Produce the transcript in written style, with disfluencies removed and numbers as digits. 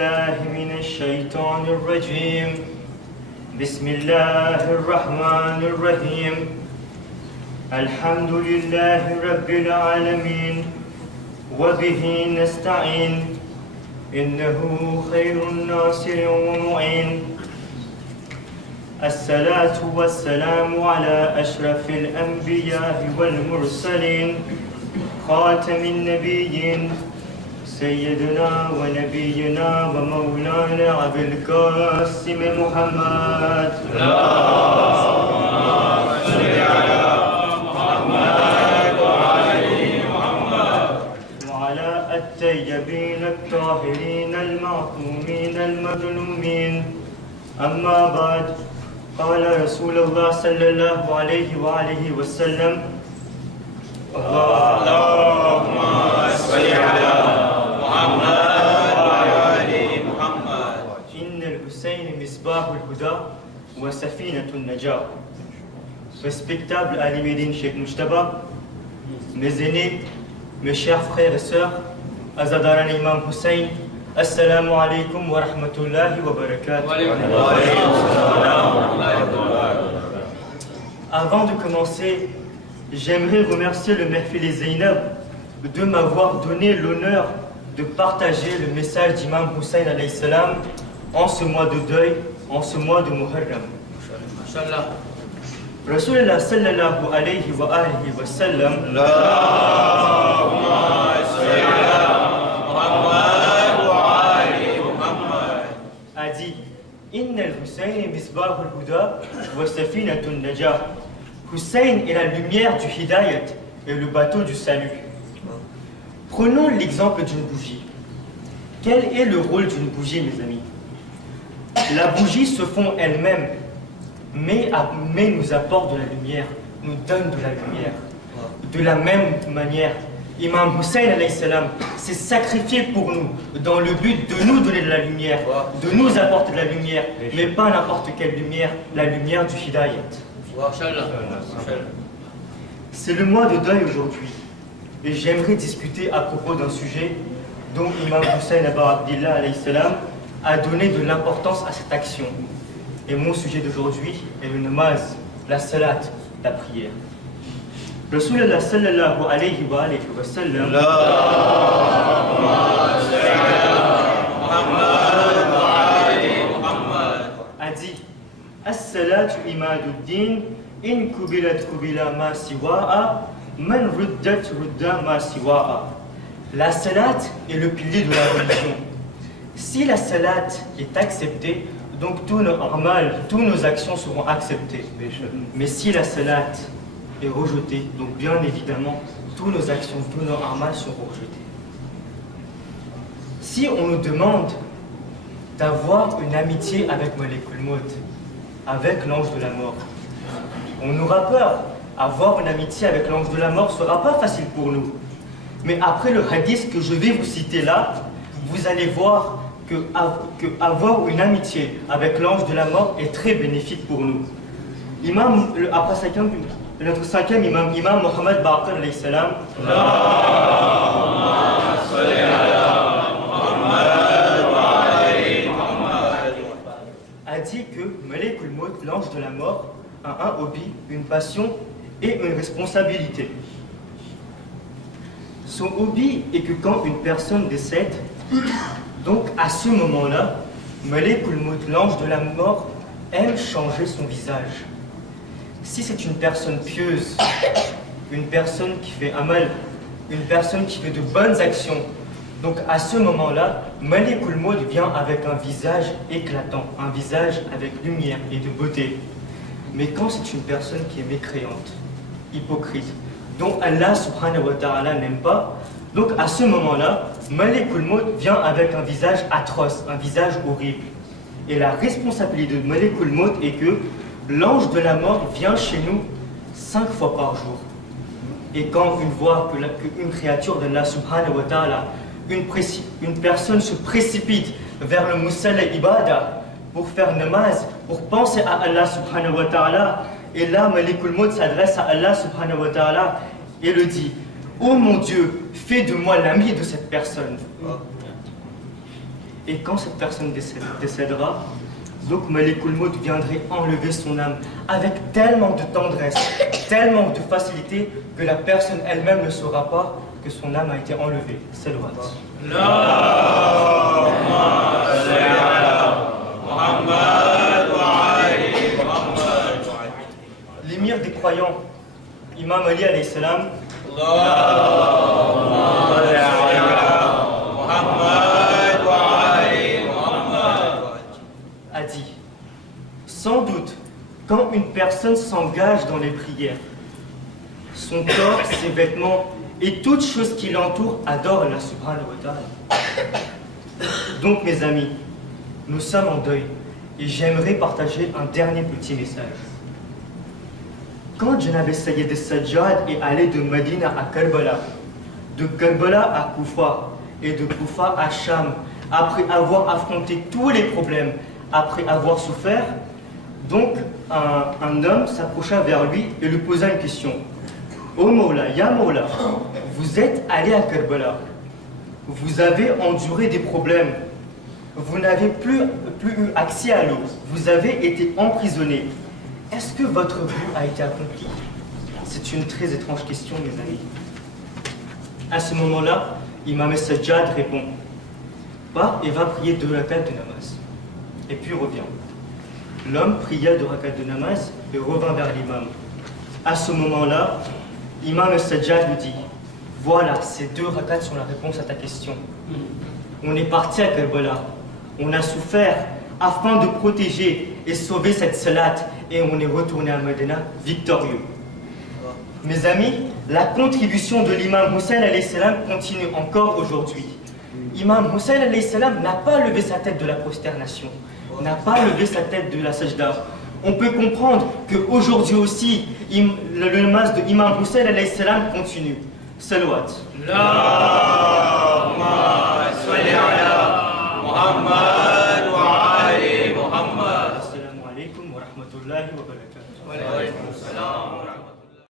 بالله من الشيطان الرجيم بسم الله الرحمن الرحيم الحمد لله رب العالمين وبه نستعين إنه خير ناصر ومعين الصلاة والسلام على أشرف الأنبياء والمرسلين خاتم النبيين سيدنا ونبينا ومولانا أبي القاسم محمد اللهم صل على محمد وعلى محمد وعلى الطيبين الطاهرين المعصومين المظلومين أما بعد قال رسول الله صلى الله عليه وآله وسلم اللهم صل على محمد وعلى محمد إن الحسين مصباح الهدى وسفينة النجاة. Respectable Ali Medine Cheikh Mujtaba, mes aînés, mes chers frères et sœurs, Azadaran Imam Hussein, Assalamu alaikum wa rahmatullahi wa barakatuh. Avant de commencer, j'aimerais remercier le Mehfil Zainab de m'avoir donné l'honneur de partager le message d'Imam Hussein alayhi salam en ce mois de deuil, en ce mois de Muharram. Rasulullah sallallahu alayhi wa alihi wa sallam a dit Inna al-Hussein misbah al-huda wa safinatun najah. Hussein est la lumière du Hidayat et le bateau du salut. Prenons l'exemple d'une bougie. Quel est le rôle d'une bougie, mes amis? La bougie se fond elle-même, mais nous apporte de la lumière, nous donne de la lumière. De la même manière, Imam Hussein alayhi salam s'est sacrifié pour nous, dans le but de nous donner de la lumière, de nous apporter de la lumière, mais pas n'importe quelle lumière, la lumière du Hidayat. C'est le mois de deuil aujourd'hui et j'aimerais discuter à propos d'un sujet dont Imam Hussein Aba Abdillah alayhi salam a donné de l'importance à cette action. Et mon sujet d'aujourd'hui est le namaz, la salat, la prière. Rasulullah sallallahu alayhi wa sallam a dit As-salatu imaduddin in kubilat kubila ma siwa'a man ruddat rudda ma siwa'a. La salat est le pilier de la religion. Si la salat est acceptée, donc tous nos amal, tous nos actions seront acceptées. Mais si la salat est rejetée, donc bien évidemment, tous nos actions, tous nos amal seront rejetés. Si on nous demande d'avoir une amitié avec Malekul Maut, avec l'ange de la mort, on aura peur. Avoir une amitié avec l'ange de la mort ne sera pas facile pour nous. Mais après le hadith que je vais vous citer là, vous allez voir que avoir une amitié avec l'ange de la mort est très bénéfique pour nous. Après notre cinquième imam, Imam Mohammed Baqir alayhi salam, a dit que Malekul Maut, l'ange de la mort, a un hobby, une passion et une responsabilité. Son hobby est que quand une personne décède, donc à ce moment-là, Malekul Maut, l'ange de la mort, aime changer son visage. Si c'est une personne pieuse, une personne qui fait amal, une personne qui fait de bonnes actions, donc à ce moment-là, Malekul Maut vient avec un visage éclatant, un visage avec lumière et de beauté. Mais quand c'est une personne qui est mécréante, hypocrite, dont Allah subhanahu wa ta'ala n'aime pas, donc à ce moment-là, Malekul Maut vient avec un visage atroce, un visage horrible. Et la responsabilité de Malekul Maut est que l'ange de la mort vient chez nous 5 fois par jour. Et quand on voit qu'une créature d'Allah subhanahu wa ta'ala, une personne se précipite vers le musalla ibada pour faire namaz, pour penser à Allah subhanahu wa ta'ala, et là Malekul Maut s'adresse à Allah subhanahu wa ta'ala et le dit: oh mon Dieu, fais de moi l'ami de cette personne. Et quand cette personne décédera, donc Malekul Maut viendrait enlever son âme avec tellement de tendresse, tellement de facilité que la personne elle-même ne saura pas que son âme a été enlevée. C'est le l'émir des croyants, Imam Ali alayhi salam, a dit, sans doute, quand une personne s'engage dans les prières, son corps, ses vêtements et toute chose qui l'entoure adore Allah subhanahu wa ta'ala. Donc mes amis, nous sommes en deuil et j'aimerais partager un dernier petit message. Quand Janab Sayyid al-Sajjad est allé de Medina à Karbala, de Karbala à Koufa et de Koufa à Sham, après avoir affronté tous les problèmes, après avoir souffert, donc un homme s'approcha vers lui et lui posa une question. Oh Mawla, Ya Mawla, vous êtes allé à Karbala, vous avez enduré des problèmes, vous n'avez plus eu accès à l'eau, vous avez été emprisonné. Est-ce que votre but a été accompli? C'est une très étrange question, mes amis. À ce moment-là, Imam al-Sajjad répond, pars et va prier 2 rakats de namaz. Et puis revient. L'homme pria 2 rakats de namaz et revint vers l'imam. À ce moment-là, Imam al-Sajjad lui dit, voilà, ces 2 rakats sont la réponse à ta question. On est parti à Karbala, on a souffert afin de protéger et sauver cette salat et on est retourné à Medina victorieux. Mes amis, la contribution de l'imam Hussein alayhi salam continue encore aujourd'hui. Imam Hussein alayhi salam n'a pas levé sa tête de la prosternation, n'a pas levé sa tête de la sajda. On peut comprendre qu'aujourd'hui aussi, le namaz de Imam Hussein alayhi salam continue. Salawat. Allahumma salli ala Muhammad.